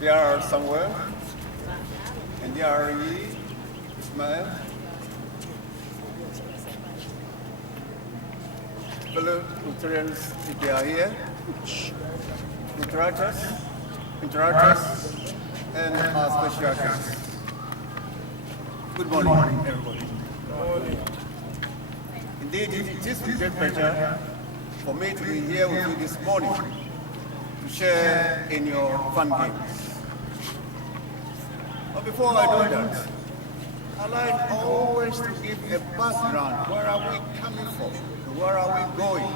There are Samuel, and there are Ismail, fellow Lutherans, if they are here, interactors, and our special guests. Good morning, everybody. Indeed, it is a great pleasure for me to be here with you this morning to share in your fun games. But before I do that, I like always to give a background. Where are we coming from? Where are we going?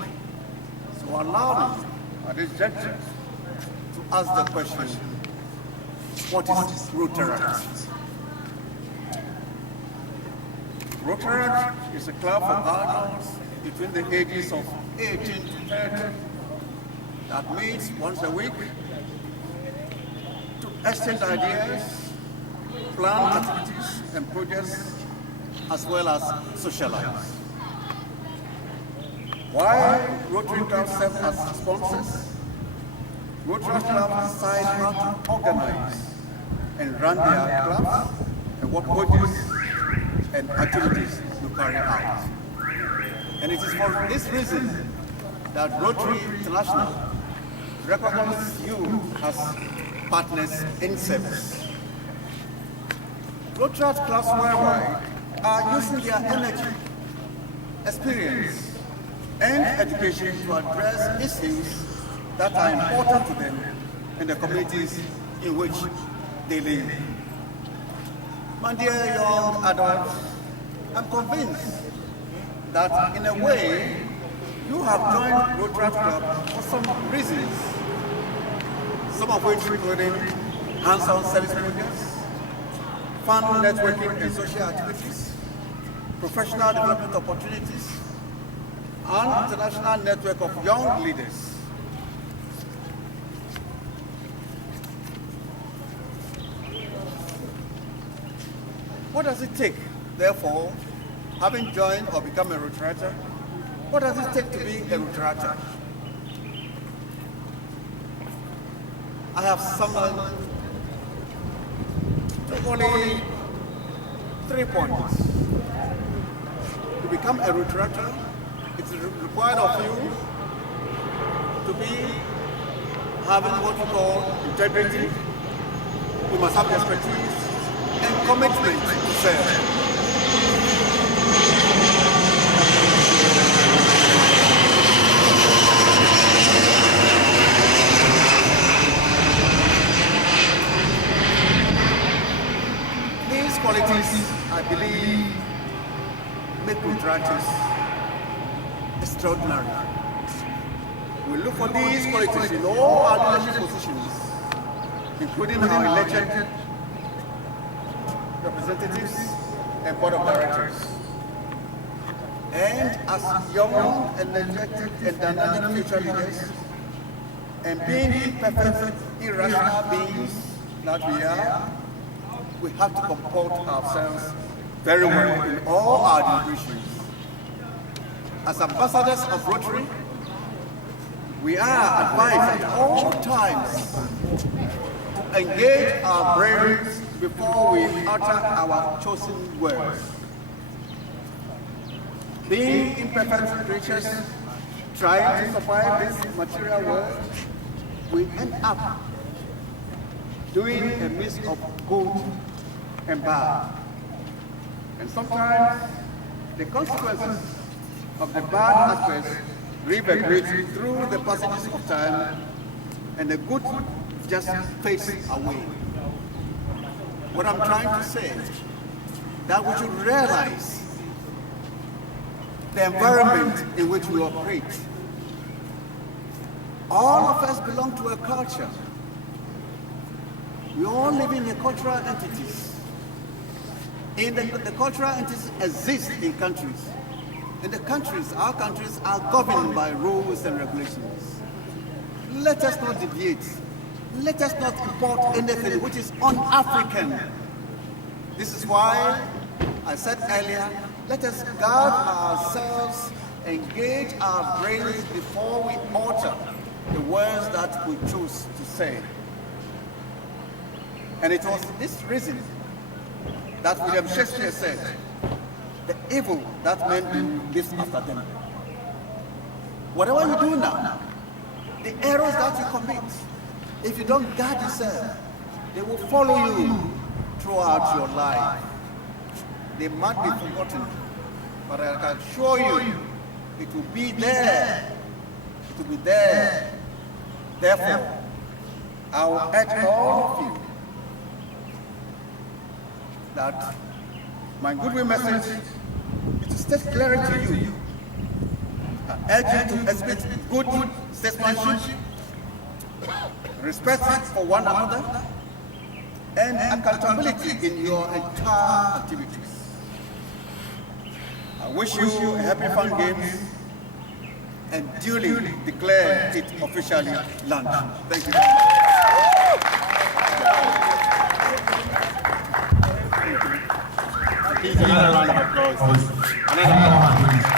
So allow me at this juncture to ask the question, what is Rotaract? Rotaract is a club for adults between the ages of 18 to 30 that meets once a week to exchange ideas, plan activities and projects, as well as socialize. While Rotary clubs serve as sponsors, Rotary clubs decide how to organize and run their clubs and what projects and activities to carry out. And it is for this reason that Rotary International recognizes you as partners in service. Rotary clubs worldwide are using their energy, experience, and education to address issues that are important to them in the communities in which they live. My dear young adults, I'm convinced that in a way, you have joined Rotary Club for some reasons, some of which including hands-on service projects, fun networking and social activities, professional development opportunities, and international network of young leaders. What does it take, therefore, having joined or become a Rotaract? What does it take to be a Rotaract? I have summoned only 3 points. To become a Rotaract, it is required of you to be having what we call integrity. You must have expertise and commitment to serve. These qualities, I believe, make Rotaracts extraordinary. We look for these qualities in all our leadership positions, including our elected representatives and board of directors. And as young, energetic, and dynamic future leaders, and being imperfect, irrational beings that we are, we have to comport ourselves very well in all our deliberations. As ambassadors of Rotary, we are advised at all times to engage our brains before we utter our chosen words. Being imperfect creatures trying to survive this material world, we end up doing a mix of good and bad. And sometimes the consequences of the bad aspects reverberate through the passages of time, and the good just fades away. What I'm trying to say is that we should realize the environment in which we operate. All of us belong to a culture. We all live in a cultural entities. And the cultural entities exist in countries. And the countries, our countries, are governed by rules and regulations. Let us not deviate. Let us not import anything which is un-African. This is why I said earlier, let us guard ourselves, engage our brains before we utter the words that we choose to say. And it was this reason that William Shakespeare said, the evil that men do lives after them. Whatever you do now, the errors that you commit, if you don't guard yourself, they will follow you throughout your life. They might be forgotten, but I can assure you, it will be there. It will be there. Therefore, I will urge all of you that my goodwill message is to state clearly to you. I urge you to exhibit good statesmanship, respect for one another, and accountability in your entire activities. I wish you a happy fun games and duly declare it officially launched. Thank you very much. Please, another round of applause. Another round.